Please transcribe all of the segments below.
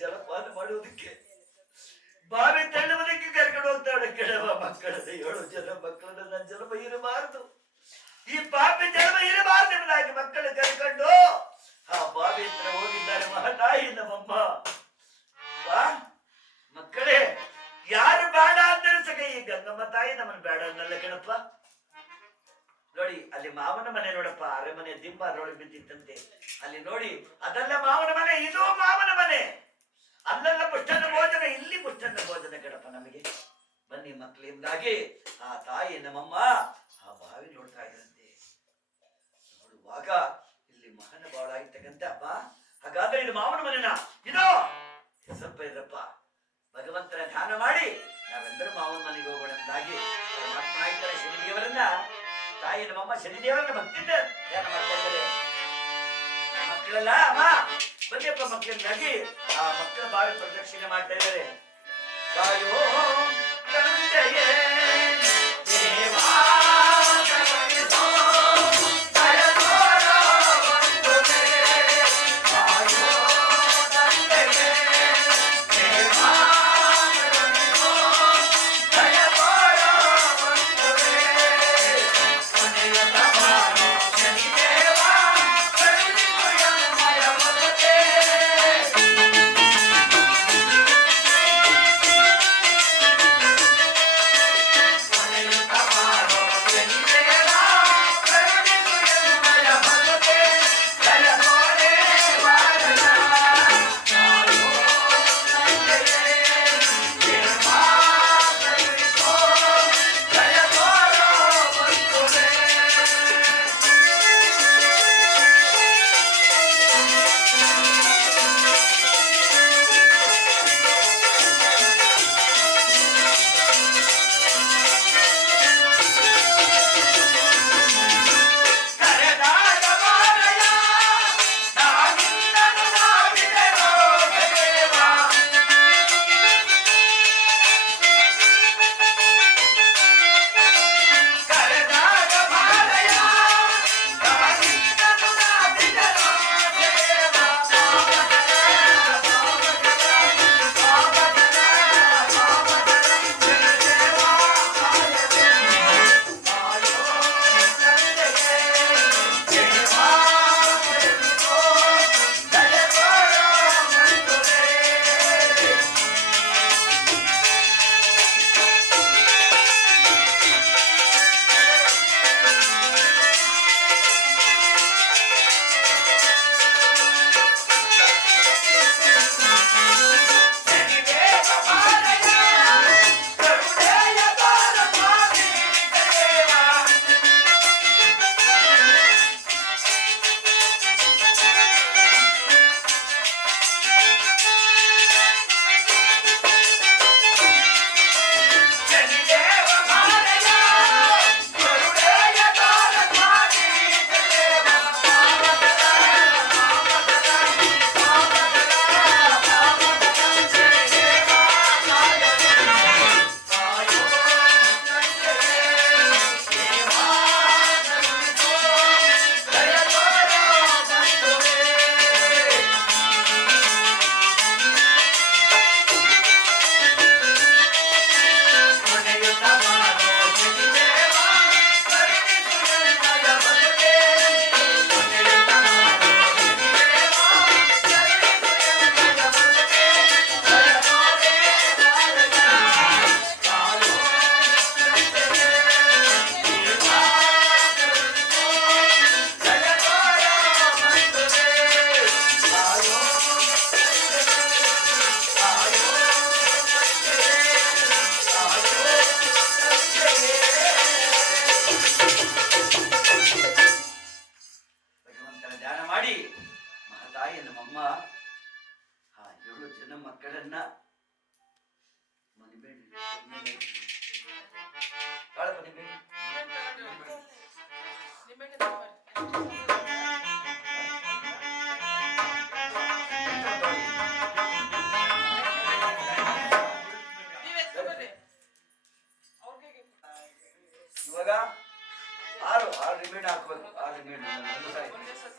ಜಲಪಾನ ಮಾಡುವುದಕ್ಕೆ ಬಾವಿ ತಳ್ಳುವುದಕ್ಕೆ ಕರ್ಕೊಂಡು ಹೋಗ್ತಾಳೆ. ಕೆಳವ ಮಕ್ಕಳದ 7 ಜನ ಮಕ್ಕಳನ್ನ ನನ್ನ ಜನ್ಮ ಇರಬಾರದು, ಈ ಪಾಪಿ ಜನ್ಮ ಇರಬಾರದು ಎಂಬುದಾಗಿ ಮಕ್ಕಳು ಕರ್ಕೊಂಡು ಆ ಬಾವಿ ಹತ್ರ ಹೋಗಿದ್ದಾರೆ. ಮಹಾತಾಯಿ ನಮ್ಮಮ್ಮ, ಬಾ ಮಕ್ಕಳೇ, ಯಾರು ಬೇಡ ಅಂದರೆ ಸಕ ಈ ಗಂಗಮ್ಮ ತಾಯಿ ನಮ್ಮನ್ನು ಬೇಡ ಅನ್ನಲ್ಲ ಕಣಪ್ಪ. ನೋಡಿ ಅಲ್ಲಿ ಮಾವನ ಮನೆ ನೋಡಪ್ಪ, ಅರಮನೆ ದಿಂಬ ಅದರೊಳಗೆ ಬಿದ್ದಿತ್ತಂತೆ. ಅಲ್ಲಿ ನೋಡಿ ಅದೆಲ್ಲ ಮಾವನ ಮನೆ, ಇದು ಮಾವನ ಮನೆ. ಅಲ್ಲೆಲ್ಲ ಪುಷ್ಟನ ಭೋಜನ, ಇಲ್ಲಿ ಪುಷ್ಟನ ಭೋಜನ ಕಣಪ್ಪ ನಮಗೆ. ಬನ್ನಿ ಮಕ್ಕಳಿಂದಾಗಿ ಆ ತಾಯಿ ನಮ್ಮಮ್ಮ ಆ ಬಾವಿ ನೋಡ್ತಾ ಇದ್ರಂತೆ. ನೋಡುವಾಗ ಇಲ್ಲಿ ಮಹನ ಬಾಳ ಆಗಿರ್ತಕ್ಕಂಥ ಅಪ್ಪ, ಹಾಗಾದ್ರೆ ಇದು ಮಾವನ ಮನೆನಾ? ಇದು ಸ್ವಲ್ಪ ಇದ್ರಪ್ಪ, ಭಗವಂತನ ಧ್ಯಾನ ಮಾಡಿ ನಾವೆಲ್ಲರೂ ಮಾವನ ಮನೆಗೆ ಹೋಗೋಣ ಎಂದಾಗಿ ಪರಮಾತ್ಮ ಆಗಿದ್ದಾರೆ ಶನಿದೇವರನ್ನ, ತಾಯಿ ನಮ್ಮಮ್ಮ ಶನಿದೇವರನ್ನ ಭಕ್ತಿಯಿಂದ ಧ್ಯಾನ ಮಾಡ್ತಾ ಇದ್ದಾರೆ. ಮಕ್ಕಳೆಲ್ಲ ಅಮ್ಮ ಬನ್ನಿಯಪ್ಪ ಮಕ್ಕಳಿಂದಾಗಿ ಆ ಮಕ್ಕಳ ಬಾವಿ ಪ್ರದಕ್ಷಿಣೆ ಮಾಡ್ತಾ ಇದ್ದಾರೆ. ಕಾಯೋ ತಂದೆಯೇ ದೇವಾ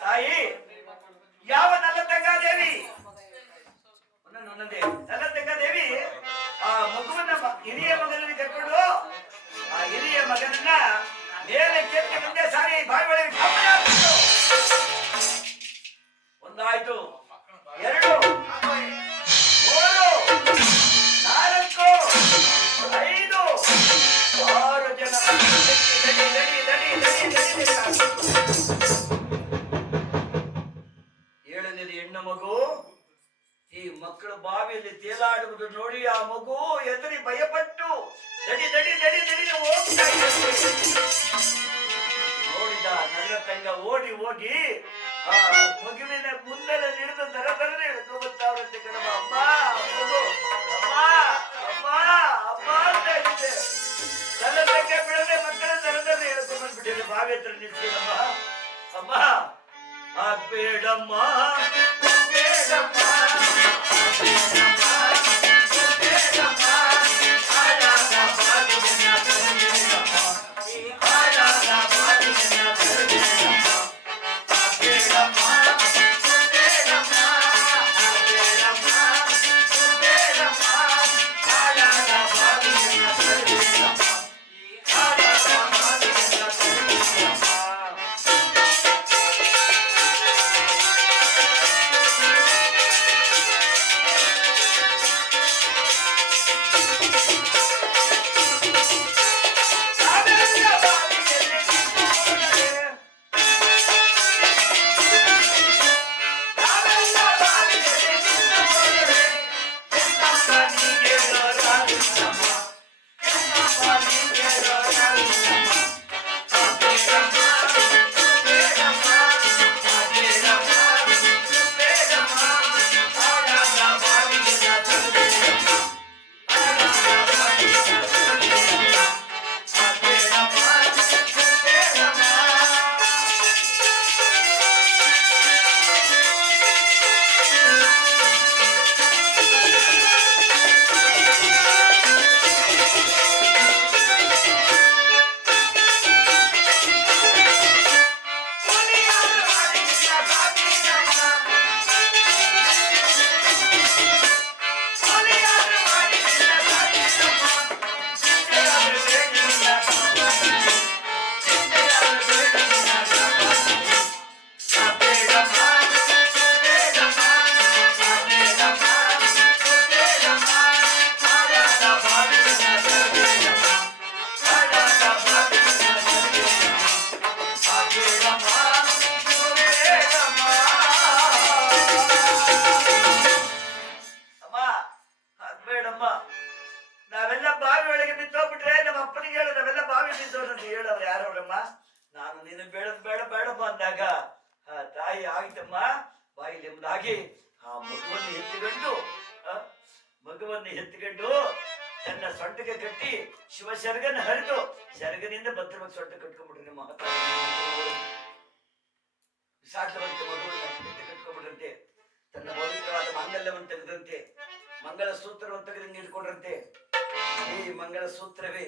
ತಾಯಿ ಯಾವ ನಲ್ಲತಂಗಾದೇವಿ ಒಂದಾಯ್ತು, 2, 3, 4, 5, 6 ಜನ. ಏಳನೇದು ಹೆಣ್ಣು ಮಗು. ಈ ಮಕ್ಕಳು ಬಾವಿಯಲ್ಲಿ ತೇಲಾಡುವುದು ನೋಡಿ ಆ ಮಗು ಎದುರಿ ಭಯಪಟ್ಟು ದಡಿ ದಡಿ ದಡಿ ದಡಿ ಹೋಗ್ತಾ ನೋಡಿದ ನನ್ನ ತಂಗ ಓಡಿ ಹೋಗಿ ಆ ಮಗುವಿನ ಮುಂದೆಲ್ಲ ಹಿಡಿದು ದರ ದರನೆ ಎಳ್ಕೊಂಬತ್ತಾವ್ರಂತೆ ಕಣಮ್ಮ. ಅಮ್ಮ ಮಗು, ಅಮ್ಮ ಅಮ್ಮ ಅಮ್ಮ ಅಂತ ಇದೆ. ನನ್ನ ತಂಗ ಬಿಡದೆ ಮಕ್ಕಳ ದರ ದರನೆ ಎಳ್ಕೊಂಡ್ಬಂದ್ಬಿಟ್ಟಿದೆ. ಬಾವಿ ಹತ್ರ ನಿಲ್ಸಿದಮ್ಮ. ಅಮ್ಮ ಬೇಡಮ್ಮ ಬೇಡಮ್ಮ ನಾವೆಲ್ಲ ಬಾವಿ ಒಳಗೆ ಬಿದ್ದೋಗ್ಬಿಟ್ರೆ ನಮ್ಮ ಅಪ್ಪನಿಗೆ ಹೇಳು ನಾವೆಲ್ಲ ಬಾವಿ ಬಿದ್ದೋರಂತ ಹೇಳವ್ರು ಯಾರವ್ರಮ್ಮ. ನಾನು ನೀನು ಬೇಡ ಬೇಡ ಬೇಡಮ್ಮ ಅಂದಾಗ ತಾಯಿ ಆಯ್ತಮ್ಮ ಬಾಯಿಲಿ ಎಂಬುದಾಗಿ ಆ ಮಗುವನ್ನು ಎತ್ತಿಕೊಂಡು ತನ್ನ ಸೊಂಟಕ್ಕೆ ಕಟ್ಟಿ ಶಿವ ಶರ್ಗನ ಹರಿದು ಶರ್ಗನಿಂದ ಭದ್ರವಾಗಿ ಸೊಂಟ ಕಟ್ಕೊಂಡ್ಬಿಟ್ರು. ನಿಮ್ಮ ಸಾಕವಂತೆ ಮಗುವನ್ನು ಕಟ್ಕೊಂಡ್ಬಿಟ್ರಂತೆ. ತನ್ನ ಪವಿತ್ರವಾದ ಮಾಂಗಲ್ಯವನ್ನು ತೆಗೆದಂತೆ, ಮಂಗಳ ಸೂತ್ರವನ್ನು ತೆಗೆದಂಗೆ ಇಟ್ಕೊಂಡ್ರಂತೆ. ಈ ಮಂಗಳ ಸೂತ್ರವೇ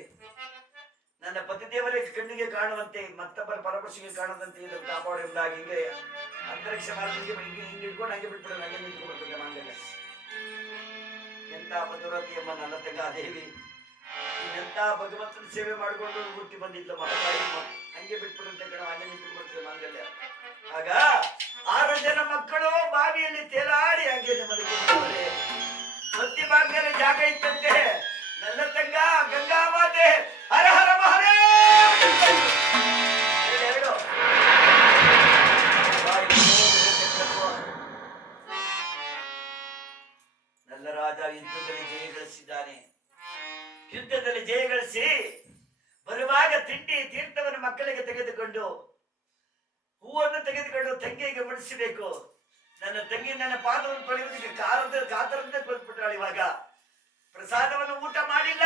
ನನ್ನ ಪತಿದೇವರ ಕಣ್ಣಿಗೆ ಕಾಣುವಂತೆ ಮತ್ತೊಬ್ಬರ ಪರಪುರುಷಿಗೆ ಕಾಣದಂತೆ ಇದನ್ನು ಕಾಪಾಡು ಎಂಬುದಾಗಿ ಹಿಂಗೆ ಅಂತರಿಕ್ಷ ಮಾರ್ಗಕ್ಕೆ ಹಿಂಗೆ ಇಟ್ಕೊಂಡು ಹಂಗೆ ಬಿಟ್ಬಿಡೋಣ, ಹಂಗೆ ನಿಂತ್ಕೊಂಡ್ಬಿಡ್ತದೆ ಮಾಂಗಲ್ಯ. ಎಂತ ಮಧುರತಿ ಎಂಬ ನನ್ನ ತಂಗ ದೇವಿ ಎಂತ ಭಗವಂತನ ಸೇವೆ ಮಾಡಿಕೊಂಡು ಹುಟ್ಟಿ ಬಂದಿದ್ದ ಮಹಾತಾಯಿ ಹಂಗೆ ಬಿಟ್ಬಿಡುತ್ತೆ ಕಣ, ಹಂಗೆ ನಿಂತ್ಕೊಂಡ್ಬಿಡ್ತದೆ ಮಾಂಗಲ್ಯ. ಆಗ 6 ಜನ ಮಕ್ಕಳು ಬಾವಿಯಲ್ಲಿ ತೇಲಾಡಿ ಹಂಗೆ ಮಲಗಿದ್ದಾರೆ. ಮತ್ತಿ ಬಾವಿಯಲ್ಲಿ ಜಾಗ ಇತ್ತಂತೆ. ನನ್ನ ತಂಗ ಗಂಗಾ ಮಾತೆ ಹರ ಹರ ಮಹಾದೇವ ನನ್ನ ರಾಜ ಯುದ್ಧದಲ್ಲಿ ಜಯ ಗಳಿಸಿದ್ದಾನೆ. ಯುದ್ಧದಲ್ಲಿ ಜಯ ಗಳಿಸಿ ಬರುವಾಗ ತಿಂಡಿ ತೀರ್ಥವನ್ನು ಮಕ್ಕಳಿಗೆ ತೆಗೆದುಕೊಂಡು ಹೂವನ್ನು ತೆಗೆದುಕೊಂಡು ತಂಗಿಗೆ ಮುಡಿಸಬೇಕು. ನನ್ನ ತಂಗಿ ನನ್ನ ಪಾದವನ್ನು ತೊಳೆಯುವುದಕ್ಕೆ ಕಾತರದಿಂದ ಬಂದ್ಬಿಟ್ಟಾಳು. ಇವಾಗ ಪ್ರಸಾದವನ್ನು ಊಟ ಮಾಡಿಲ್ಲ.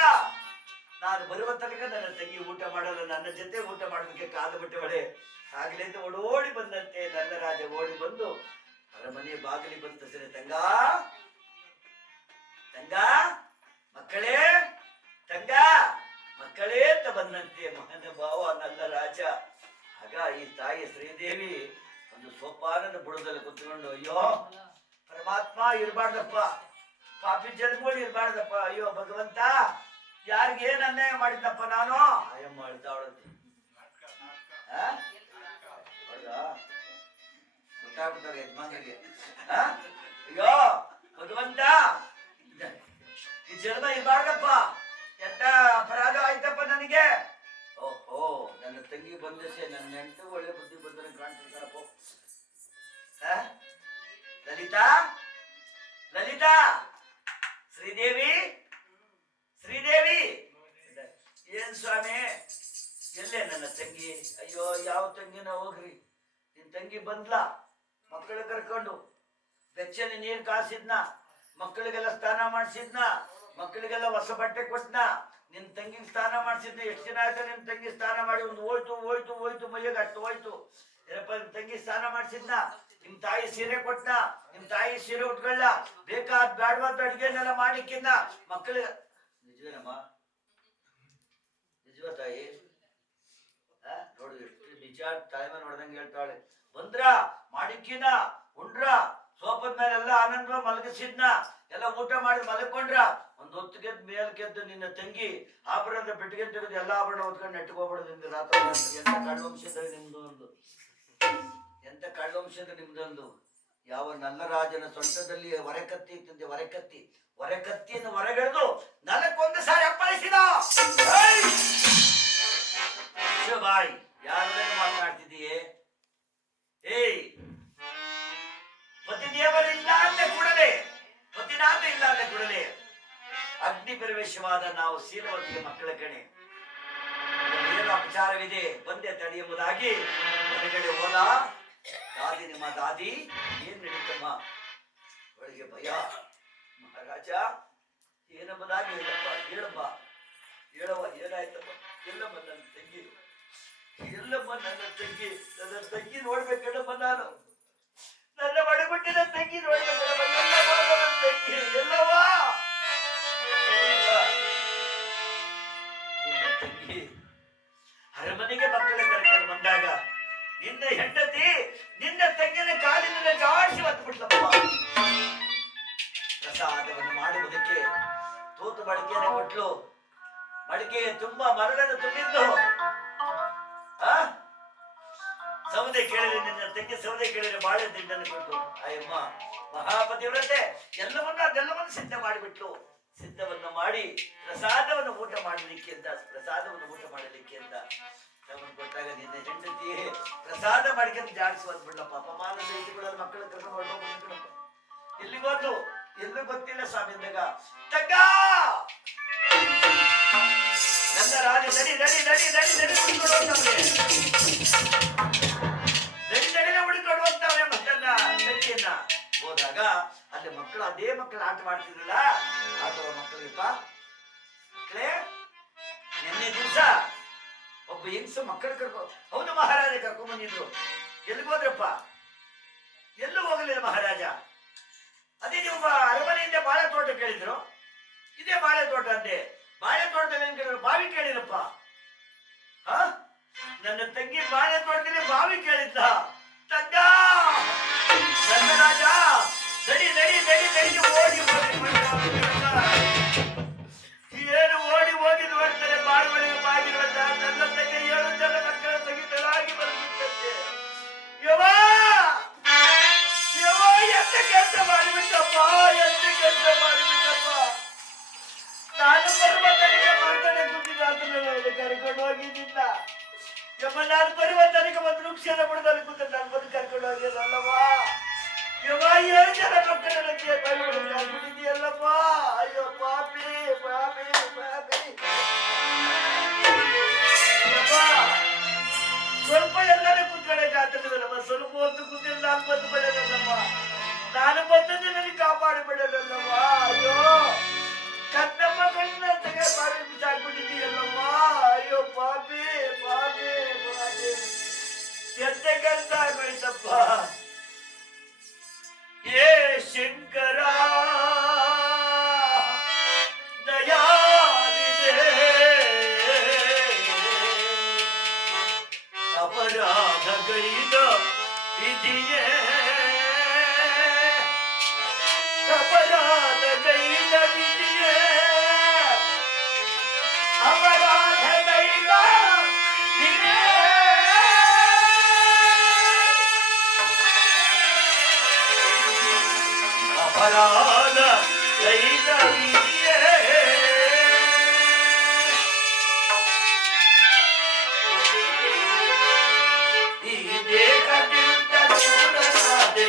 ನಾನು ಬರುವ ತನಕ ನನ್ನ ತಂಗಿ ಊಟ ಮಾಡಲ್ಲ, ನನ್ನ ಜೊತೆ ಊಟ ಮಾಡೋದಕ್ಕೆ ಕಾದು ಬಿಟ್ಟವಳೆ. ಆಗ್ಲಿಂದ ಓಡೋಡಿ ಬಂದಂತೆ ನನ್ನ ರಾಜ ಓಡಿ ಬಂದು ಅರಮನೆಯ ಬಾಗಿಲಿ ಬಂದ ಸರಿ ತಂಗ ತಂಗ ಮಕ್ಕಳೇ ತಂಗ ಮಕ್ಕಳೇ ಅಂತ ಬಂದಂತೆ ಮಹಾನುಭಾವ ನನ್ನ ರಾಜ. ಆಗ ಈ ತಾಯಿ ಶ್ರೀದೇವಿ ಒಂದು ಸೋಪಾನದ ಬುಡದಲ್ಲಿ ಕುತ್ಕೊಂಡು, ಅಯ್ಯೋ ಪರಮಾತ್ಮ ಇರ್ಬಾರ್ದಪ್ಪ, ಪಾಪಿ ಜನ್ಮಗಳು ಇರ್ಬಾರ್ದಪ್ಪ, ಅಯ್ಯೋ ಭಗವಂತ ಯಾರಿಗೆ ಏನ್ ಅನ್ಯಾಯ ಮಾಡಿದ್ದಪ್ಪ ನಾನು ಅಯ್ಯಮ್ಮ ಅಳ್ತಾವಳಂತೆ. ಗೊತ್ತಾಗ್ಬಿಡ್ತಾರೆ ಯಜಮಾನ್ರಿಗೆ. ಅಯ್ಯೋ ಭಗವಂತ, ಈ ಜನ್ಮ ಇರ್ಬಾರ್ದಪ್ಪ, ಎಂತ ಅಪರಾಧ ಆಯ್ತಪ್ಪ ನನಗೆ. ಓಹೋ, ನನ್ನ ತಂಗಿ ಬಂದಸೆ ನನ್ನ ನೆಂಟು ಒಳ್ಳೆ ಬುದ್ಧಿ ಬಂದರೆ ಕಾಣ್ತಿರ್ತಾರಪ್ಪ. ಲಲಿತಾ, ಲಲಿತಾ, ಶ್ರೀದೇವಿ, ಶ್ರೀದೇವಿ. ಏನ್ ಸ್ವಾಮಿ, ಎಲ್ಲೇ ನನ್ನ ತಂಗಿ? ಅಯ್ಯೋ, ಯಾವ ತಂಗಿನ ಹೋಗ್ರಿ, ನಿನ್ ತಂಗಿ ಬಂದ್ಲ ಮಕ್ಕಳು ಕರ್ಕೊಂಡು, ಬೆಚ್ಚನೆ ನೀರ್ ಕಾಸಿದ್ನ, ಮಕ್ಕಳಿಗೆಲ್ಲ ಸ್ನಾನ ಮಾಡಿಸಿದ್ನ, ಮಕ್ಕಳಿಗೆಲ್ಲ ಹೊಸ ಬಟ್ಟೆ ಕೊಟ್ನ, ನಿನ್ ತಂಗಿ ಸ್ನಾನ ಮಾಡಿಸಿದ್ನ. ಎಷ್ಟು ದಿನ ಆಯ್ತು ನಿನ್ ತಂಗಿ ಸ್ನಾನ ಮಾಡಿ? ಒಂದು ಹೋಯ್ತು ಹೋಯ್ತು ಹೋಯ್ತು ಮೈಯಾಗ ಅಷ್ಟು ಹೋಯ್ತು. ಏನಪ್ಪ, ನಿಮ್ ತಂಗಿ ಸ್ನಾನ ಮಾಡಿಸಿದ್ನ, ನಿಮ್ ತಾಯಿ ಸೀರೆ ಕೊಟ್ನ, ನಿಮ್ ತಾಯಿ ಸೀರೆ ಉಟ್ಕೊಳ್ಳ, ಬೇಕಾದ್ ಬ್ಯಾಡ್ವಾದ ಅಡ್ಗೆನೆಲ್ಲ ಮಾಡಿಕ್ಕಿನ್ನ ಮಕ್ಕಳಿಗೆ. ನಿಜವೇನಮ್ಮ? ನಿಜವ ತಾಯಿ? ನೋಡು ಎಷ್ಟು ನಿಜ, ತಾಯಿ ಮೇಲೆ ನೋಡ್ದಂಗೆ ಹೇಳ್ತಾಳೆ. ಬಂದ್ರ ಮಾಡಿಕ್ಕಿನ, ಉಂಡ್ರ, ಸೋಫದ ಮೇಲೆಲ್ಲ ಆನಂದ ಮಲಗಿಸಿದ್ನ, ಎಲ್ಲ ಊಟ ಮಾಡಿ ಮಲಕೊಂಡ್ರ. ಒಂದ್ ಹೊತ್ತಿಗೆದ್ದು ಮೇಲ್ಗೆದ್ದು ನಿನ್ನ ತಂಗಿ ಆಭರಣದ ಪೆಟ್ಟಿಗೆ ತೆಗೆದು ಎಲ್ಲ ಆಭರಣ ಹೊತ್ಕೊಂಡು ನೆಟ್ಕೋಗ್ಬಿಡೋದ್ರಿಂದ ರಾತ್ರಿ. ಎಂತ ಕಳ್ಳವಂಶದ ನಿಮ್ದೊಂದು, ಎಂತ ಕಳ್ಳವಂಶದ ನಿಮ್ದೊಂದು. ಯಾವ ನಲ್ಲರಾಜನ ಸೊಂಟದಲ್ಲಿ ಹೊರೆಕತ್ತಿ ಇತ್ತಂತೆ, ಹೊರೆಕತ್ತಿ, ಹೊರೆಕತ್ತಿಯನ್ನು ಹೊರಗೆಳೆದು ನಲಕ್ಕೊಂದು ಸಾರಿ ಅಪ್ಪಾಯಿಸಿದ. ಬಾಯ್, ಯಾರನ್ನ ಮಾತನಾಡ್ತಿದೀಯೇ? ಏಯ್, ಪತಿದೇವರಿಲ್ಲ ಅಂತ ಕೂಡಲೇ, ಪತಿನಾಥ ಇಲ್ಲ ಅಂತ ಕೂಡಲೇ ಅಗ್ನಿ ಪ್ರವೇಶವಾದ ನಾವು ಶೀಲವತಿಗೆ ಮಕ್ಕಳ ಕಣೆ, ಏನು ಅಪಚಾರವಿದೆ ಬಂದೆ ತಡಿ ಎಂಬುದಾಗಿ ಹೊರಗಡೆ ಹೋದ. ದಾದಿ, ನಿಮ್ಮ ದಾದಿ, ಏನ್ ನಡೀತಮ್ಮ? ಒಳಗೆ ಭಯ. ಮಹಾರಾಜ ಏನಂಬುದಾಗಿ ಹೇಳಪ್ಪ, ಹೇಳಮ್ಮ, ಹೇಳವ, ಏನಾಯ್ತಮ್ಮ? ಎಲ್ಲಮ್ಮ ನನ್ನ ತಂಗಿ, ಎಲ್ಲಮ್ಮ ನನ್ನ ತಂಗಿ, ನನ್ನ ತಂಗಿ ನೋಡ್ಬೇಕಲ್ಲಮ್ಮ, ನಾನು ನನ್ನ ಮಡಗುಟ್ಟಿನ ತಂಗಿ ನೋಡ್ಬೇಕಲ್ಲಮ್ಮ, ಎಲ್ಲವ ನನ್ನ ತಂಗಿ, ಎಲ್ಲವಾ ನಿನ್ನ ತಂಗಿ. ಅರಮನೆಗೆ ಮಕ್ಕಳ ಕರ್ಕೊಂಡು ಬಂದಾಗ ನಿನ್ನ ಹೆಂಡತಿ ನಿನ್ನ ತಂಗಿನ ಕಾಲಿನ ಜಾಡಿಸಿ ಹೊತ್ತುಬಿಟ್ಲಪ್ಪ. ಪ್ರಸಾದವನ್ನು ಮಾಡುವುದಕ್ಕೆ ತೂತು ಮಡಿಕೆಯನ್ನು ಕೊಟ್ಲು. ಮಡಿಕೆ ತುಂಬಾ ಮರಳನ್ನು ತುಂಬಿದ್ದು. ಸೌದೆ ಕೇಳಿದ್ರೆ ನಿನ್ನ ತಂಗಿ ಸೌದೆ ಕೇಳಿದ್ರೆ ಬಾಳೆ ದಿಂಡನ್ನು ಕೊಟ್ಟು, ಅಯ್ಯಮ್ಮ ಮಹಾಪತಿವ್ರತೆ ಅದೆಲ್ಲವನ್ನು ಸಿದ್ಧ ಮಾಡಿಬಿಟ್ಲು. ಸಿದ್ಧವನ್ನು ಮಾಡಿ ಪ್ರಸಾದವನ್ನು ಊಟ ಮಾಡಲಿಕ್ಕೆ ಅಂತ, ಪ್ರಸಾದವನ್ನು ಊಟ ಮಾಡಲಿಕ್ಕೆ ಅಂತ ಕೊಟ್ಟಾಗ ನಿನ್ನ ಹೆಂಡತಿ ಪ್ರಸಾದ ಮಾಡ್ಕೊಂಡು ಜಾಡಿಸುವಂತ ಬಿಡ್ಲಪ್ಪ. ಅಪಮಾನ ಸಹಿತಿಗಳಲ್ಲಿ ಮಕ್ಕಳ ಕರ್ಕೊಂಡು ಹೊರಟೋಗ್ಬಿಡಪ್ಪ. ಎಲ್ಲಿಗೋದು ಎಲ್ಲೂ ಗೊತ್ತಿಲ್ಲ ಸ್ವಾಮಿ ಅಂದಾಗ, ತಗ್ಗ ನನ್ನ ರಾಜ ನಡಿ ನಡಿ ನಡಿ ನಡಿ ನಡಿ ಉಳಿಕೊಂಡು ಹೋಗ್ತಾವ್ರೆ, ನಡಿ ನಡಿನ ಉಳಿಕೊಂಡು ಹೋಗ್ತಾವ್ರೆ ಮಕ್ಕಳನ್ನ ತಂಗಿಯನ್ನ. ಹೋದಾಗ ಅಲ್ಲಿ ಮಕ್ಕಳು ಅದೇ ಮಕ್ಕಳು ಆಟ ಮಾಡ್ತಿದ್ರಲ್ಲ, ಆಟವ ಮಕ್ಕಳಿಪ್ಪ. ಮಕ್ಕಳೇ, ನಿನ್ನೆ ದಿವಸ ಒಬ್ಬ ಹೆಂಗಸು ಮಕ್ಕಳು ಹೌದು ಮಹಾರಾಜ ಕರ್ಕೊಂಡ್ ಬಂದಿದ್ರು. ಎಲ್ಲಿಗೋದ್ರಪ್ಪ? ಎಲ್ಲೂ ಹೋಗಲಿಲ್ಲ ಮಹಾರಾಜ. ಅದೇ ನೀವು ಅರಮನೆಯಿಂದ ಬಾಳೆ ತೋಟ ಕೇಳಿದ್ರು, ಇದೇ ಬಾಳೆ ತೋಟ ಅಂದೆ. ಬಾಳೆ ತೋಟದಲ್ಲಿ ಏನ್ ಕೇಳಿದ್ರು? ಬಾವಿ ಕೇಳಿರಪ್ಪ. ನನ್ನ ತಂಗಿ ಬಾಳೆ ತೋಟದಲ್ಲಿ ಬಾವಿ ಕೇಳಿದ್ದ. ತಗ್ಗ ನನ್ನ ರಾಜ, ನಡಿ ನಡಿ ನಡಿ ನಡಿ ಓಡಿ ಏನು ಓಡಿ ಹೋಗಿ ನೋಡ್ತಾರೆ ಬಾವಿ ಒಳಗೆ ಬಾಗಿರುವಂತ ನನ್ನ ತಂಗಿ 7 ಜನ ಮಕ್ಕಳ ಸಹಿತಳಾಗಿ ಬಂದಿದ್ದಂತೆ. ಯವಾ ಯವಾ, ಎಂತ ಕೆಲಸ ಮಾಡಿಬಿಟ್ಟಪ್ಪ, ಎಂತ ಕೆಲಸ ಮಾಡಿಬಿಟ್ಟಪ್ಪ. ನಾನು ಪರ್ವತನಿಗೆ ಮರ್ತನೆ ಕೂತಿದ್ದ ಕರ್ಕೊಂಡು ಹೋಗಿದ್ದಿಲ್ಲ. ಯಮ್ಮ, ನಾನು ಪರ್ವತನಿಗೆ ಒಂದು ವೃಕ್ಷದ ಬುಡದಲ್ಲಿ ಕೂತ ನಾನು ಬಂದು ಕರ್ಕೊಂಡು ಹೋಗಿದ್ದಲ್ಲವಾ. ಯಮ್ಮ, 7 ಜನ ಮಕ್ಕಳನ್ನ ಬಿಟ್ಟಿದ್ದೀಯಲ್ಲಪ್ಪ. ಅಯ್ಯೋ ಪಾಪಿ ಪಾಪಿ ಪಾಪಿ. ಸ್ವಲ್ಪ ಎಲ್ಲರೂ ಕೂತ್ಕೊಳ್ಳಕ್ಕೆ ಆಗ್ತದಲ್ಲಮ್ಮ, ಸ್ವಲ್ಪ ಹೊತ್ತು ಕೂತಿಲ್ಲ, ನಾನು ಬಂದು ಬಿಡೋದಲ್ಲಮ್ಮ, ನಾನು ಬಂದದ್ದು ನನಗೆ ಕಾಪಾಡಿ ಬಿಡೋದಲ್ಲಮ್ಮ. ಅಯ್ಯೋ ಕನ್ನಮ್ಮ ಕಣ್ಣ ತೆಗೆ ಮಾಡಿ ಬಿಸಾಕ್ಬಿಟ್ಟಿದ್ದೀಯಲ್ಲಮ್ಮ. ಅಯ್ಯೋ ಪಾಪಿ ಪಾಪಿ ಪಾಪಿ, ಎಂತ ಕೆಲಸ ಆಗೋಯ್ತಪ್ಪ. ಏ ಶಂಕರ ದಯಾನಿದೆ, ಅಪರಾಧಗೈದ ವಿಧಿಯೇ, ಅಪರಾಧಗೈದ ವಿಧಿಯೇ, ಅಪರಾಧಗೈದ ವಿಧಿಯೇ. ಅಪರಾಧ ದೈವವಿಯೇ ಈ ದೇಹದಿಂದ ದೂರನಾದೆ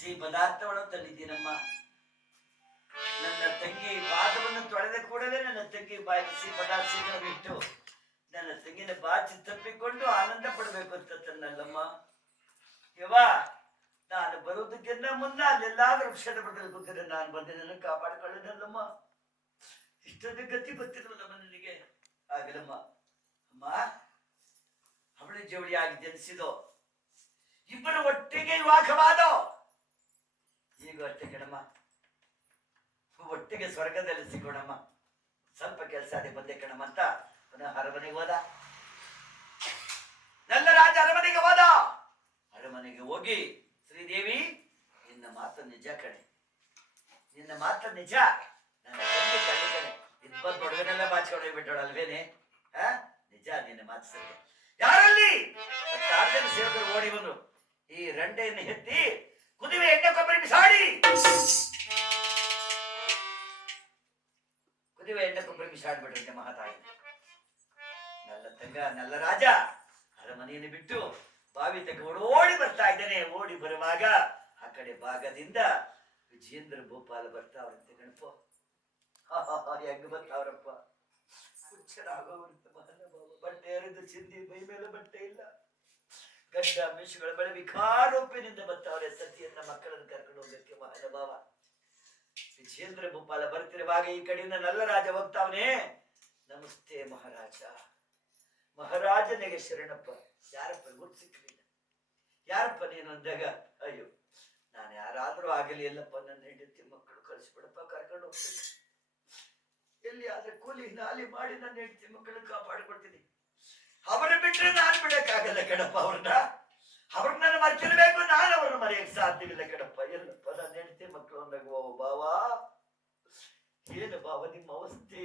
ಸಿಹಿ ಪದಾರ್ಥವನ್ನು ತಂದಿದ್ದೀನಮ್ಮ. ನನ್ನ ತಂಗಿ ಪಾದವನ್ನು ತೊಳೆದ ಕೂಡಲೇ ನನ್ನ ತಂಗಿ ಬಾಯಿಗೆ ಸಿಹಿ ಪದಾರ್ಥಗಳನ್ನು ಇಟ್ಟು ನನ್ನ ತಂಗಿನ ಬಾಚಿ ತಪ್ಪಿಕೊಂಡು ಆನಂದ ಪಡಬೇಕು ಅಂತ ತನ್ನಲ್ಲಮ್ಮ. ಯವ್ವ, ನಾನು ಬರುವುದಕ್ಕಿಂತ ಮುನ್ನ ಅಲ್ಲೆಲ್ಲಾದ್ರೂ ಕ್ಷಣ ಪಡಬೇಕು, ನಾನು ಬಂದು ನನ್ನ ಕಾಪಾಡಿಕೊಳ್ಳದಲ್ಲಮ್ಮ. ಇಷ್ಟೊಂದು ಗತಿ ಗೊತ್ತಿರಲ್ಲಮ್ಮ ನನಗೆ. ಆಗಲಮ್ಮ ಅಮ್ಮ, ಅವಳಿ ಜವಳಿಯಾಗಿ ಜನಿಸಿದೋ, ಇಬ್ಬರು ಒಟ್ಟಿಗೆ ವಿವಾಹವಾದೋ. ಈಗ ಅಷ್ಟೇ ಕಣಮ್ಮ, ಒಟ್ಟಿಗೆ ಒಟ್ಟಿಗೆ ಸ್ವರ್ಗದಲ್ಲಿ ಸಿಗೋಣಮ್ಮ. ಸ್ವಲ್ಪ ಕೆಲಸ ಅದೇ ಬಂದೆ ಕಣಮ್ಮ ಅಂತ ಪುನಃ ಅರಮನೆಗೆ ಹೋದ. ನಲ್ಲ ರಾಜ ಅರಮನೆಗೆ ಹೋದ. ಅರಮನೆಗೆ ಹೋಗಿ, ಶ್ರೀದೇವಿ ನಿನ್ನ ಮಾತು ನಿಜ ಕಣೆ, ನಿನ್ನ ಮಾತು ನಿಜ, ನನ್ನ ತಂದೆ ಕಣ್ಣು ಕಣೆ, ಇಪ್ಪತ್ತು ಹುಡುಗನೆಲ್ಲ ಬಾಚಿಕೊಂಡು ಹೋಗ್ಬಿಟ್ಟೋಳು ಅಲ್ವೇನೆ? ನಿಜ, ನಿನ್ನ ಮಾತು ಸತ್ಯ. ಯಾರಲ್ಲಿ 6 ಜನ ಸೇವಕರು ಓಡಿ ಬಂದ್ರು. ಈ ರಂಡೆಯನ್ನು ಎತ್ತಿ ಕುದಿವೆ ಎಣ್ಣೆ ಕೊಬ್ಬರಿ ಬಿಸಾಡಿ, ಕುದಿವೆ ಎಣ್ಣೆ ಕೊಬ್ಬರಿ ಬಿಸಾಡ್ಬಿಟ್ರಂತೆ ಮಹಾತಾಯಿ. ನಲ್ಲ ತಂಗ, ನಲ್ಲ ರಾಜ ಅರಮನೆಯನ್ನು ಬಿಟ್ಟು ಬಾವಿ ತಗೊಂಡು ಓಡಿ ಬರ್ತಾ ಇದ್ದಾನೆ. ಓಡಿ ಬರುವಾಗ ಆ ಕಡೆ ಭಾಗದಿಂದ ವಿಜೇಂದ್ರ ಭೂಪಾಲ ಬರ್ತಾವ್ರಂತೆ. ಗಣಪ ಹೆಂಗ ಬರ್ತಾವ್ರಪ್ಪ, ಹುಚ್ಚರಾಗೋವಂತ ಮಹಾನುಭಾವ. ಬಟ್ಟೆ ಹರಿದು ಚಿಂದಿ, ಮೈ ಮೇಲೆ ಬಟ್ಟೆ ಇಲ್ಲ, ಗಡ್ಡ ಮಿಷುಗಳ ಬಳಿ ವಿಕಾರೂಪಿನಿಂದ ಬರ್ತಾವ್ರೆ. ಸತಿಯನ್ನ ಮಕ್ಕಳನ್ನು ಕರ್ಕೊಂಡು ಹೋಗಕ್ಕೆ ಮಹಾನುಭಾವ. ವಿಜೇಂದ್ರ ಭೂಪಾಲ ಬರ್ತಿರುವಾಗ ಈ ಕಡೆಯಿಂದ ನಲ್ಲ ರಾಜ ಹೋಗ್ತಾವನೆ. ನಮಸ್ತೆ ಮಹಾರಾಜ, ಮಹಾರಾಜನಿಗೆ ಶರಣಪ್ಪ. ಯಾರಪ್ಪ ಗುರ್ತು ಸಿಕ್ಕಲಿಲ್ಲ, ಯಾರಪ್ಪ ನೀನು ಅಂದಾಗ, ಅಯ್ಯೋ ನಾನು ಯಾರಾದ್ರೂ ಆಗಲಿ, ಎಲ್ಲಪ್ಪ ನನ್ನ ಹೆಂಡತಿ ಮಕ್ಕಳು ಕಳಿಸ್ಬಿಡಪ್ಪ, ಕರ್ಕೊಂಡು ಹೋಗ್ತೀನಿ. ಎಲ್ಲಿ ಆದ್ರೆ ಕೂಲಿ ನಾಲಿ ಮಾಡಿ ನನ್ನ ಹೆಂಡತಿ ಮಕ್ಕಳನ್ನ ಕಾಪಾಡಿಕೊಡ್ತೀನಿ. ಅವರ ಬಿಟ್ರೆ ನಾನು ಬಿಡಕ್ಕಾಗಲ್ಲ ಕಣಪ್ಪ. ಅವ್ರನ್ನ ಮರ್ತಿರ್ಬೇಕು, ನಾನು ಅವ್ರನ್ನ ಮರೆಯಕ್ಕೆ ಸಾಧ್ಯವಿಲ್ಲ ಕಣಪ್ಪ. ಎಲ್ಲಪ್ಪ ನನ್ನ ಹೆಂಡತಿ ಮಕ್ಕಳು ಅಂದಾಗ, ಓ ಬಾವಾ, ಏನು ಬಾವ ನಿಮ್ಮ ಅವಸ್ಥೆ?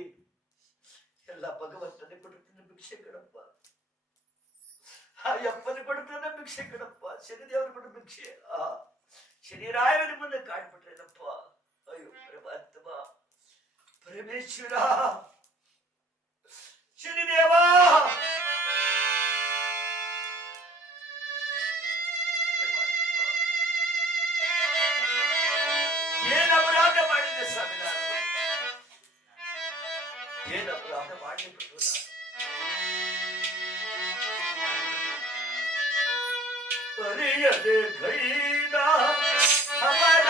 ಎಲ್ಲ ಭಗವಂತನೇ ಕೊಡುತ್ತಾನೆ ಭಿಕ್ಷೆ ಕಣಪ್ಪ, ಆ ಯಪ್ಪನ ಕೊಡುತ್ತಾನೆ ಭಿಕ್ಷೆ ಕಣಪ್ಪ, ಶನಿದೇವರು ಕೊಡ ಭಿಕ್ಷೆ. ಶನಿರಾಯನ ನಿಮ್ಮನ್ನ ಕಾಡ್ಬಿಟ್ರೇನಪ್ಪ. ಅಯ್ಯೋ ಪರಮಾತ್ಮ, ಪರಮೇಶ್ವರ, ಶನಿದೇವ, ಏನು ಅಪರಾಧ ಮಾಡಿದೆ ಸ್ವಾಮಿ ನಾನು? ಏನು ಅಪರಾಧ ಮಾಡಿಬಿಟ್ಟು ಪರಿಯದೆ ಕೈದ ಅಪರಾಧ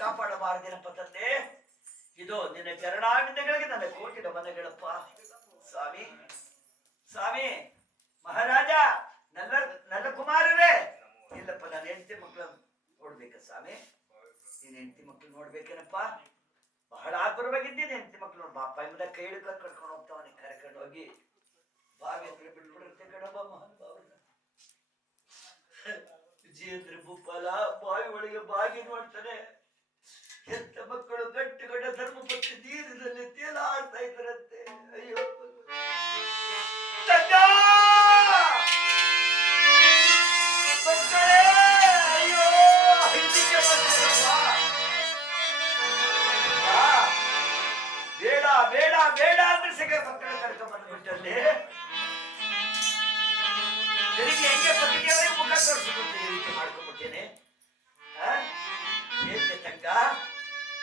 ಕಾಪಾಡಬಾರದೇನಪ್ಪ ತಂದೆ? ಇದು ನಿನ್ನ ಚರಣಾಂಗಗಳಿಗೆ ನನ್ನ ಕೋಟಿ ನಮನಗಳಪ್ಪ. ಸ್ವಾಮಿ, ಸ್ವಾಮಿ, ಮಹಾರಾಜ, ನನ್ನ ಕುಮಾರರೇ, ಇಲ್ಲಪ್ಪ ನನ್ನ ಹೆಂಡತಿ ಮಕ್ಕಳನ್ನು ನೋಡ್ಬೇಕ ಸ್ವಾಮಿ. ನೀನ್ ಹೆಂಡತಿ ಮಕ್ಕಳು ನೋಡ್ಬೇಕೇನಪ್ಪ? ಬಹಳ ಆತುರವಾಗಿದ್ದೀನಿ. ಹೆಂಡತಿ ಮಕ್ಕಳು ಬಾಪ ಎಂಬುದ ಕೈ ಹಿಡ್ಕೊಂಡು ಕರ್ಕೊಂಡು ಹೋಗ್ತಾವನಿ. ಕರ್ಕೊಂಡು ಹೋಗಿ ಬಾವಿ ಹತ್ರ ಬಿಟ್ಬಿಡುತ್ತೆ ಕಣಬ ಮಹಾನುಭಾವನ. ವಿಜಯೇಂದ್ರ ಭೂಪಾಲ ಬಾವಿ ಒಳಗೆ ಬಾಗಿ ನೋಡ್ತಾನೆ. ಎಂತ ಮಕ್ಕಳು ಗಟ್ಟಿಗಡ್ಡ ಧರ್ಮಪತ್ನಿ ನೀರಿನಲ್ಲಿ ತೇಲಾಡ್ತಾ ಇದ್ರಂತೆ. ಅಯ್ಯೋ ಮಕ್ಕಳೇ, ಅಯ್ಯೋ ಇದಕ್ಕೆ ಬಂದಿರಪ್ಪ. ಬೇಡ ಬೇಡ ಬೇಡ ಅಂದ್ರೆ ಸಿಗ ಮಕ್ಕಳು ಕರ್ಕೊಂಡ್ ಬಂದ್ಬಿಟ್ಟಲ್ಲಿ ಬೆಳಿಗ್ಗೆ ಹೆಂಗೆ ಪತ್ರಿಕೆಯವರಿಗೆ ಮುಖ ತೋರಿಸ್ಬಿಟ್ಟೆ ಈ ರೀತಿ ಮಾಡ್ಕೊಂಡ್ಬಿಟ್ಟೇನೆ. ಏಕೆ ತಂಗ,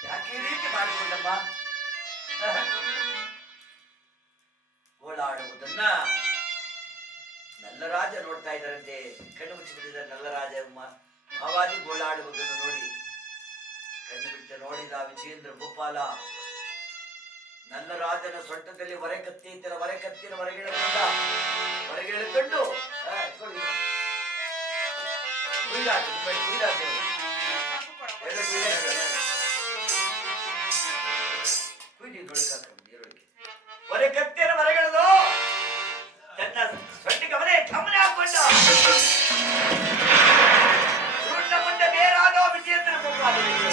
ಯಾಕೆ ಈ ರೀತಿ ಮಾಡಿಕೊಂಡಮ್ಮ? ಓಡಾಡುವುದನ್ನ ನಲ್ಲರಾಜ ನೋಡ್ತಾ ಇದ್ದಾರಂತೆ. ಕಣ್ಣು ಮುಚ್ಚಿಬಿಟ್ಟಿದ್ದಾರೆ ನಲ್ಲರಾಜ. ಭಾವಾದಿ ಗೋಳಾಡುವುದನ್ನು ನೋಡಿ ಕಣ್ಣು ಬಿಟ್ಟು ನೋಡಿದ ವಿಜಯೇಂದ್ರ ಭೂಪಾಲ ನಲ್ಲರಾಜನ ಸೊಂಟದಲ್ಲಿ ಹೊರೆ ಕತ್ತಿನ ಹೊರಗೆಳೆದುಕೊಂಡ. ಹೊರಗೆಳೆದುಕೊಂಡು ಹೊರೆ ಕತ್ತಿನ ಹೊರಗೆಳೆದು ತನ್ನ ಸೊಂಟಿಗೆ ಗಮನ ಹಾಕೊಂಡ. ಮುಂದೆ ಬೇರಾದ ವಿಜಯೇಂದ್ರ ಭೂಪಾಲನಿಗೆ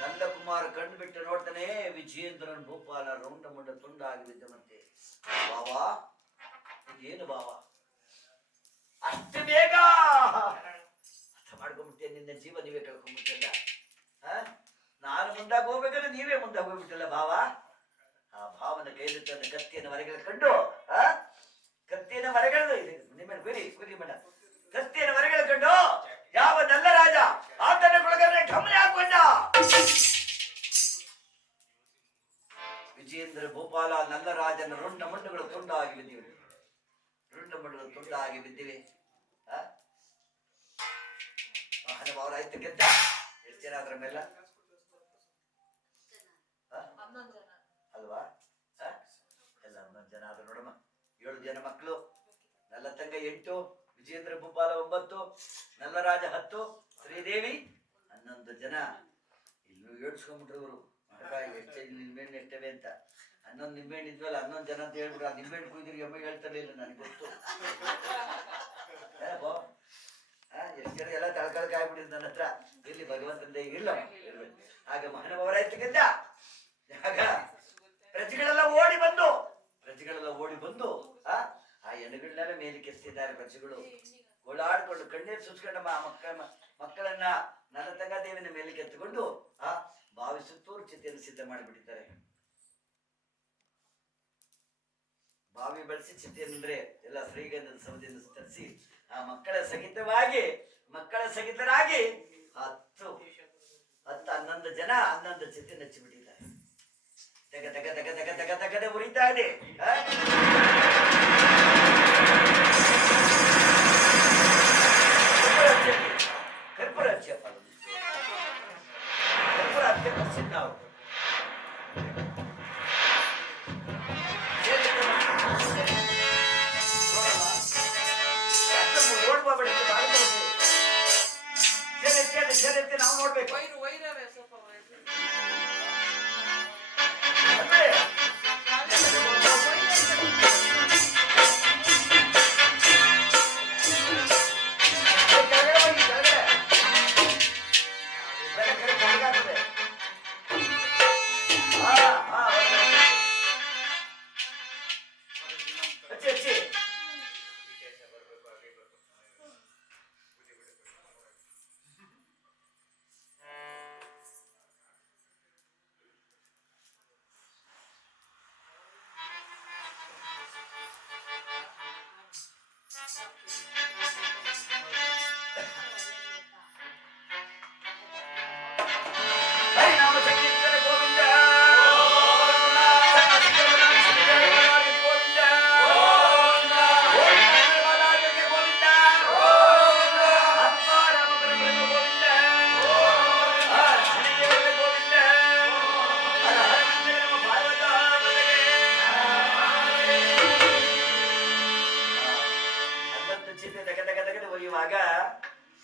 ನಂದಕುಮಾರ್ ಕಣ್ಣು ಬಿಟ್ಟು ನೋಡ್ತಾನೆ. ವಿಜಯೇಂದ್ರನ್ ಭೂಪಾಲ ರೌಂಡ ಮುಂಡ ತುಂಡಾಗಿ ಬಿದ್ದವಂತೆ. ಬಾವಾ, ಇದೇನು ಬಾವಾ ಅಷ್ಟು ಬೇಗ ಅರ್ಥ ಮಾಡ್ಕೊಂಡ್ಬಿಟ್ಟೆ? ನಿನ್ನ ಜೀವ ನೀವೇ ಕಳ್ಕೊಂಡ್ಬಿಟ್ಟಲ್ಲ. ನಾನು ಮುಂದಾಗ ಹೋಗ್ಬೇಕಾದ್ರೆ ನೀವೇ ಮುಂದಾಗ ಹೋಗ್ಬಿಟ್ಟಲ್ಲ ಭಾವ. ಆ ಭಾವನ ಕೈಯಲ್ಲಿ ತನ್ನ ಕತ್ತಿಯನ್ನು ಹೊರಗೆಳ್ಕೊಂಡು ಕತ್ತಿಯನ್ನು ಹೊರಗೆಳೆದು ನಿಮ್ಮ ಗುರಿ ಗುರಿ ಮೇಡ ಕತ್ತಿಯನ್ನು ಹೊರಗೆಳ್ಕೊಂಡು ಯಾವ ನಲ್ಲ ರಾಜ ಆತನ ಒಳಗಡೆ ಗಮನ ಹಾಕೊಂಡ. ವಿಜಯೇಂದ್ರ ಭೂಪಾಲ ನಲ್ಲ ರಾಜನ ರುಂಡ ಮಂಡುಗಳು ತುಂಡಾಗಿ ಬಿದ್ದಿವೆ. ರುಂಡ ಮಂಡುಗಳು ತುಂಡಾಗಿ ಬಿದ್ದಿವೆ. ಮಹಾನುಭಾವರ ಆಯ್ತು ಗೆದ್ದ. ಎಷ್ಟು ಜನ ಅದ್ರ ಮೇಲೆ ಅಲ್ವಾ? ಎಲ್ಲ 11 ಜನ ಆದ್ರು ನೋಡಮ್ಮ. 7 ಜನ ಮಕ್ಕಳು. ನಲ್ಲತಂಗ 8, ವಿಜಯೇಂದ್ರ ಭೂಪಾಲ 9, ನಲ್ಲರಾಜ 10, ಶ್ರೀದೇವಿ 11 ಜನ. ಇಲ್ಲೂ ಏಡ್ಸ್ಕೊಂಡ್ಬಿಟ್ರು ಎಷ್ಟು ನಿಂಬೆಹಣ್ಣು ಎಷ್ಟವೆ ಅಂತ. 11 ನಿಂಬೆಹಣ್ಣು ಇದ್ವಲ್ಲ 11 ಜನ ಅಂತ ಹೇಳ್ಬಿಟ್ರು. ಆ ನಿಂಬೆಹಣ್ಣು ಕುಯ್ದಿರಿ ಅಮ್ಮ ಹೇಳ್ತಾರಿಲ್ಲ, ನನಗೆ ಗೊತ್ತು. ಎಷ್ಟು ಜನ ಎಲ್ಲ ತಳ್ಕಳಕ ಆಗ್ಬಿಟ್ಟಿದ್ ನನ್ನ ಹತ್ರ. ಇಲ್ಲಿ ಭಗವಂತನ ಇಲ್ಲ. ಆಗ ಮಹಾನುಭಾವರಾಯ್ತು ಗೆದ್ದ. ಆಗ ಪ್ರಜೆಗಳೆಲ್ಲ ಓಡಿ ಬಂದು ಆ ಎಣಗಳನ್ನೆಲ್ಲ ಮೇಲೆ ಕೆತ್ತಿದ್ದಾರೆ. ಪ್ರಜೆಗಳು ಓಡಾಡ್ಕೊಂಡು ಕಣ್ಣೀರು ಸುಚ್ಕೊಂಡ ಮಕ್ಕಳನ್ನ ನನ್ನ ತಂಗಾದೇವಿನ ಮೇಲೆ ಕೆತ್ತುಕೊಂಡು ಬಾವಿ ಸುತ್ತೂರು ಚಿತೆಯನ್ನು ಸಿದ್ಧ ಮಾಡಿಬಿಟ್ಟಿದ್ದಾರೆ. ಬಾವಿ ಬಳಸಿ ಚಿತೆಯಂದ್ರೆ ಎಲ್ಲ ಶ್ರೀಗಂಧದ ಸೌದೆಯನ್ನು ತರಿಸಿ ಆ ಮಕ್ಕಳ ಸಹಿತರಾಗಿ 10 11 ಜನ 11 ಚಿತೆ ನಚ್ಚಿಬಿಟ್ಟಿದ್ದಾರೆ. ತಗ ತಗ ತಗ ತಗ ತಗ ತಗದೆ ಉರಿತಾ ಇದೆ. ಕರ್ಪೂರ ಹಚ್ಚಪ್ಪ, ಕರ್ಪೂರ ಹಚ್ಚಿ ಬರ್ಸಿದ್ ನಾವು. ನಾವು ನೋಡ್ಬೇಕು.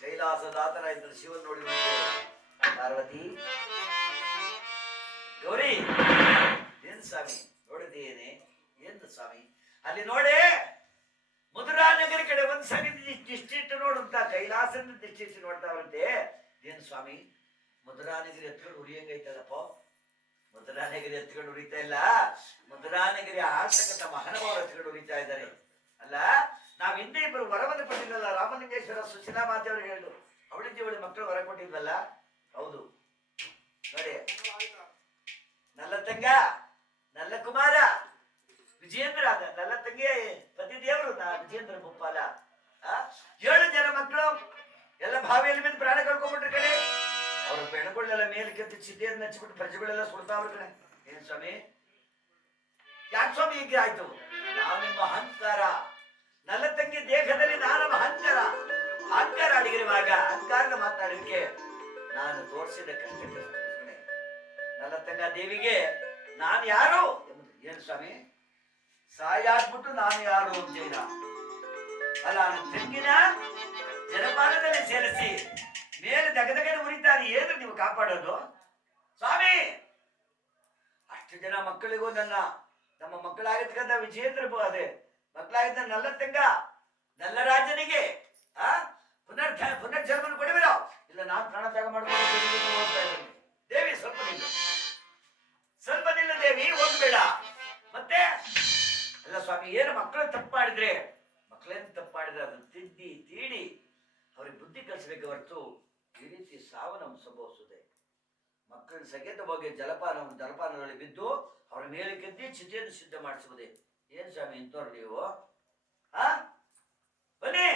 ಕೈಲಾಸದಾತನಾಗಿದ್ದ ಶಿವನ್ ನೋಡಿ ಪಾರ್ವತಿ, ಗೌರಿ, ಏನ್ ಸ್ವಾಮಿ ನೋಡಿದ್ದೇನೆ? ಏನು ಸ್ವಾಮಿ? ಅಲ್ಲಿ ನೋಡಿ ಮಧುರಾ ನಗರ ಕಡೆ ಒಂದ್ಸರಿ ದಿಷ್ಟಿಟ್ಟು ನೋಡುವಂತ ಕೈಲಾಸನ ದಿಷ್ಟಿಟ್ಟು ನೋಡ್ತಾವಂತೆ. ಏನ್ ಸ್ವಾಮಿ ಮಧುರಾ ನಗರಿ ಎತ್ಕೊಂಡು ಉರಿಯಂಗೈತಲ್ಲಪ್ಪ. ಮಧುರಾ ನಗರಿ ಎತ್ಕೊಂಡು ಉರಿತಾ ಇಲ್ಲ, ಮಧುರಾ ನಗರಿ ಆಳ್ತಕ್ಕಂಥ ಮಹಾನುಭಾವರು ಎತ್ಕೊಂಡು ಉರಿತಾ ಇದ್ದಾರೆ. ಅಲ್ಲ ನಾವ್ ಹಿಂದೆ ಇಬ್ಬರು ವರವನ್ನು ಕೊಟ್ಟಿದ್ವಲ್ಲ, ರಾಮಲಿಂಗೇಶ್ವರ ಸುಶೀಲಾ ಮಾತೆಯವರು ಹೇಳಿದ್ರು, ಅವಳಿಗೆ ಇವಳಿ ಮಕ್ಕಳು ವರ ಕೊಟ್ಟಿದ್ವಲ್ಲ. ಹೌದು ನೋಡಿ, ನಲ್ಲತಂಗ ನಲ್ಲ ಕುಮಾರ ವಿಜಯೇಂದ್ರ, ನಲ್ಲ ತಂಗಿ ಪತಿ ದೇವರು ವಿಜಯೇಂದ್ರ ಮುಪ್ಪಾಲ. 7 ಜನ ಮಕ್ಕಳು ಎಲ್ಲ ಬಾವಿಯಲ್ಲಿ ಬಿದ್ದು ಪ್ರಾಣ ಕಳ್ಕೊಂಡ್ಬಿಟ್ರ ಕಡೆ. ಅವ್ರ ಬೆಣಗಳೆಲ್ಲ ಮೇಲೆ ಕೆತ್ತಿ ಚಿದ್ದೆಯನ್ನು ಹಚ್ಚಿಬಿಟ್ಟು ಪ್ರಜೆಗಳೆಲ್ಲ ಸುಡ್ತಾವ್ರ ಕಡೆ. ಏನ್ ಸ್ವಾಮಿ ಯಾಕೆ ಸ್ವಾಮಿ ಹೀಗೆ ಆಯ್ತು? ನಾವು ನಿಮ್ಮ ಅಹಂಕಾರ, ನನ್ನ ತಂಗಿ ದೇಹದಲ್ಲಿ ನಾನು ಅಹಂಕಾರ ಅಹಂಕಾರ ಅಡಗಿರುವಾಗ ಅಹಂಕಾರದ ಮಾತನಾಡಲಿಕ್ಕೆ ನಾನು ತೋರಿಸಿದ ಕಷ್ಟಕ್ಕೆ ನನ್ನ ತಂಗ ದೇವಿಗೆ ನಾನು ಯಾರು? ಏನ್ ಸ್ವಾಮಿ ಸಾಯಾಗ್ಬಿಟ್ಟು ನಾನು ಯಾರು ಅಂತೀರ? ಅಲ್ಲ ತೆಂಗಿನ ಜನಪಾನದಲ್ಲಿ ಸೇರಿಸಿ ಮೇಲೆ ದಗದಗನೆ ಉರಿತಾರೆ. ಏನು ನೀವು ಕಾಪಾಡೋದು ಸ್ವಾಮಿ? ಅಷ್ಟು ಜನ ಮಕ್ಕಳಿಗೂ ನಮ್ಮ ಮಕ್ಕಳಾಗಿರ್ತಕ್ಕಂಥ ವಿಜಯೇಂದ್ರ ಅದೇ ಮಕ್ಕಳಾಗಿದ್ದ ನಲ್ಲತಂಗ ನಲ್ಲರಾಜನಿಗೆ ಪುನರ್ಜನ್ಮನ ಕೊಡಬೇಡ. ಇಲ್ಲ ನಾನು ಪ್ರಾಣ ತ್ಯಾಗ ಮಾಡ್ಕೊಂಡು ಹೋಗ್ತಾ ಇದ್ದೀನಿ. ದೇವಿ ಸ್ವಲ್ಪ ನಿಲ್ಲ ದೇವಿ, ಹೋಗ್ಬೇಡ. ಮತ್ತೆ ಅಲ್ಲ ಸ್ವಾಮಿ, ಏನು ಮಕ್ಕಳು ತಪ್ಪು ಮಾಡಿದ್ರೆ, ಮಕ್ಕಳೇನು ತಪ್ಪು ಮಾಡಿದ್ರೆ ಅದನ್ನು ತಿದ್ದಿ ತೀಡಿ ಅವ್ರಿಗೆ ಬುದ್ಧಿ ಕಲಿಸಬೇಕು ಹೊರತು ಈ ರೀತಿ ಸಾವನ್ನು ಸಂಭವಿಸುತ್ತೆ. ಮಕ್ಕಳ ಸಗೇತವಾಗಿ ಜಲಪಾನದಲ್ಲಿ ಬಿದ್ದು ಅವರ ಮೇಲೆ ಕೆದ್ದಿ ಚಿತೆಯನ್ನು ಸಿದ್ಧ ಮಾಡಿಸುವುದೇ. ಏನ್ ಸ್ವಾಮಿ ಇಂಥವ್ರು ನೀವು? ಬನ್ನಿ,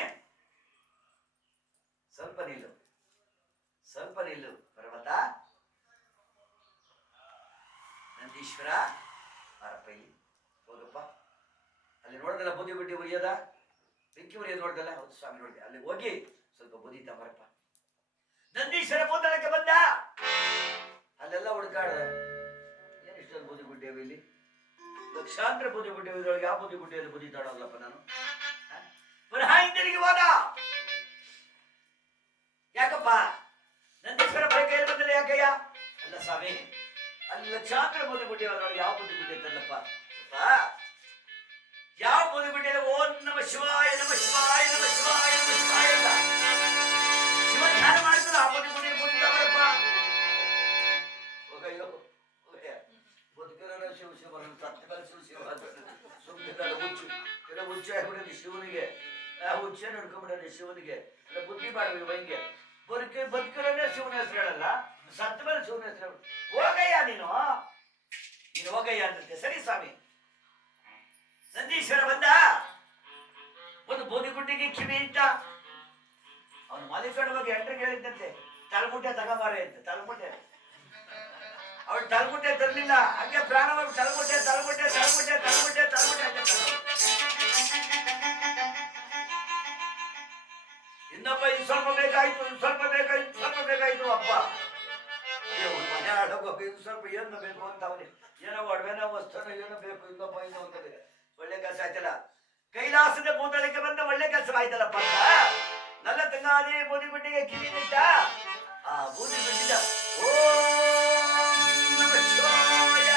ಸ್ವಲ್ಪ ನಿಲ್ಲು ಪರ್ವತ ನಂದೀಶ್ವರ. ಮಾರಪ್ಪ ಇಲ್ಲಿ ಹೋಗಪ್ಪ. ಅಲ್ಲಿ ನೋಡ್ದಲ್ಲ ಬೂದಿ ಗುಡ್ಡಿ ಉರಿಯೋದ, ಬೆಂಕಿ ಉರಿಯೋದು ನೋಡ್ದಲ್ಲ? ಹೌದು ಸ್ವಾಮಿ ನೋಡಿದೆ. ಅಲ್ಲಿ ಹೋಗಿ ಸ್ವಲ್ಪ ಬೂದಿ ತಮರಪ್ಪ. ನಂದೀಶ್ವರ ಪೋತಳಕ್ಕೆ ಬಂದ, ಅಲ್ಲೆಲ್ಲ ಹುಡುಕಾಡ್ದ. ಏನ್ ಇಷ್ಟೊಂದು ಬೂದಿ ಗುಡ್ಡೆ ಇಲ್ಲಿ? ಲಕ್ಷಾಂತರ ಬೂದಿ ಗುಡ್ಡೆ ಇದ್ರೊಳಗೆ ಯಾವ ಬೂದಿ ಗುಡ್ಡೆಯಲ್ಲಿ ಬೂದಿ ತಾಡೋಲ್ಲಪ್ಪ ನಾನು. ಪುನಃ ಹಿಂದಿರುಗಿ ಹೋದ. ಯಾಕಪ್ಪ ನಂದೀಶ್ವರ ಬರ ಕೈಯಲ್ಲಿ ಬಂದಿಲ್ಲ ಯಾಕಯ್ಯ? ಅಲ್ಲ ಸ್ವಾಮಿ, ಅಲ್ಲಿ ಲಕ್ಷಾಂತರ ಬೂದಿ ಗುಡ್ಡೆ ಅದ್ರೊಳಗೆ ಯಾವ ಬೂದಿ ಗುಡ್ಡೆ ಇತ್ತಲ್ಲಪ್ಪ? ಯಾವ ಬೂದಿ ಗುಡ್ಡೆಯಲ್ಲಿ ಓಂ ನಮ ಶಿವಾಯ ನಮ ಶಿವಾಯ ನಮ ಶಿವಾಯ ನಮ ಶಿವಾಯ ಅಂತ ಶಿವ ಧ್ಯಾನ ಮಾಡ್ತಾರೆ. ಆ ಬೂದಿ ಗುಡ್ಡೆ ಬೂದಿತಾವರಪ್ಪ. ಹೋಗಯ್ಯೋ ಬದುಕಿರೋ ಶಿವ ಶಿವ ಸತ್ಯಬಲ ಶಿವ ಶಿವ ಸುಮ್ಮನೆ ಹುಚ್ಚು ಎಲ್ಲ ಹುಚ್ಚು ಆಗ್ಬಿಡೋದು ಶಿವನಿಗೆ. ಹುಚ್ಚೆ ನೋಡ್ಕೊಂಡ್ಬಿಡೋದು ಶಿವನಿಗೆ. ಅಲ್ಲ ಬುದ್ಧಿ ಮಾಡ್ಬೇಕು ಬೈಗೆ. ಬದುಕಿರೋನೇ ಶಿವನ ಹೆಸರು ಹೇಳಲ್ಲ, ಸತ್ಯಬಲ ಶಿವನ ಹೆಸರು. ಹೋಗಯ್ಯ ನೀನು ಹೋಗಯ್ಯ ಅಂತಂತೆ. ಸರಿ ಸ್ವಾಮಿ. ನಂದೀಶ್ವರ ಬಂದ, ಒಂದು ಬೂದಿಗುಡ್ಡಿಗೆ ಕಿವಿ ಇಟ್ಟ. ಅವನು ಮಾಲಿಕಣ್ಣ ಬಗ್ಗೆ ಎಂಟ್ರಿಗೆ ಹೇಳಿದ್ದಂತೆ, ತಲೆಮುಟ್ಟೆ ತಗೊಂಬಾರೆ ಅಂತ. ತಲೆಮುಟ್ಟೆ ಅವಳು ತಲೆಮುಟ್ಟೆ ತರಲಿಲ್ಲ, ಹಂಗೆ ಪ್ರಾಣವಾಗಿ ತಲೆಮುಟ್ಟೆ ಇನ್ನೊಬ್ಬ ಇನ್ ಸ್ವಲ್ಪ ಬೇಕಾಯ್ತು ಅಪ್ಪ. ಮನೆ ಆಡೋಗೋಗ ಇನ್ ಸ್ವಲ್ಪ ಏನು ಬೇಕು ಅಂತ ಅವನಿಗೆ ಏನೋ ಒಡವೆನೋ ವಸ್ತುನೋ ಏನೋ ಬೇಕು. ಇನ್ನೊಬ್ಬ ಅಂತದೆ ಒಳ್ಳೆ ಕೆಲಸ ಆಯ್ತಲ್ಲ, ಕೈಲಾಸದ ಭೂತಳಕ್ಕೆ ಬಂದ ಒಳ್ಳೆ ಕೆಲಸವಾಯ್ತಲ್ಲಪ್ಪ ಅಂತ ನನ್ನ ತಂಗಾದಿ ಬೂದಿಗುಡ್ಡಿಗೆ ಕಿವಿ ನಿಟ್ಟ. ಆ ಬೂದಿಗುಡ್ಡಿದ ಓಂ ನಮ ಶಿವಾಯ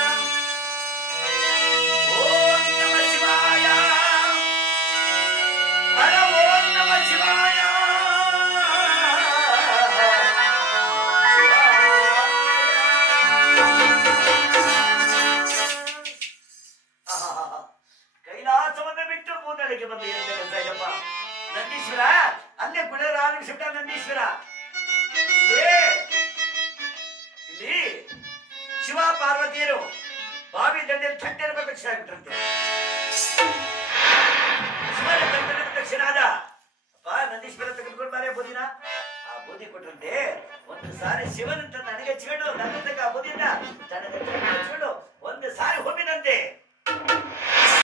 ಓಂ ನಮ ಶಿವಾಯ ಹರ ಓಂ ನಮ ಶಿವಾಯ ಕೈಲಾಸವನ್ನು ಬಿಟ್ಟು ಭೂತಳಕ್ಕೆ ಬಂದ ಎಂತ ಕೆಲಸ ಇದಪ್ಪ? ನಂದೀಶ್ವರ ಅಲ್ಲೇ ಗುಣರಾಮ ನಂದೀಶ್ವರ ಇಲ್ಲಿ ಶಿವ ಪಾರ್ವತಿಯರು ಬಾವಿ ದಂಡೆಯಲ್ಲಿ ಥಟ್ಟೆರ ಪ್ರದಕ್ಷಿಣ ಆಗ್ಬಿಟ್ರಂತೆ. ಶಿವನ ದಂಡನ ಪ್ರದಕ್ಷಿಣಾದ ಅಪ್ಪ ನಂದೀಶ್ವರ ತೆಗೆದುಕೊಂಡು ಬಾರೆ ಬೂದಿನ. ಆ ಬೂದಿ ಕೊಟ್ರಂತೆ. ಒಂದು ಸಾರಿ ಶಿವನಂತ ನನಗೆ ಹಚ್ಕೊಂಡು ನನ್ನ ತಗ ಬೂದಿನ ತನಗೆ ಹಚ್ಕೊಂಡು ಒಂದು ಸಾರಿ ಹೋಮಿನಂತೆ.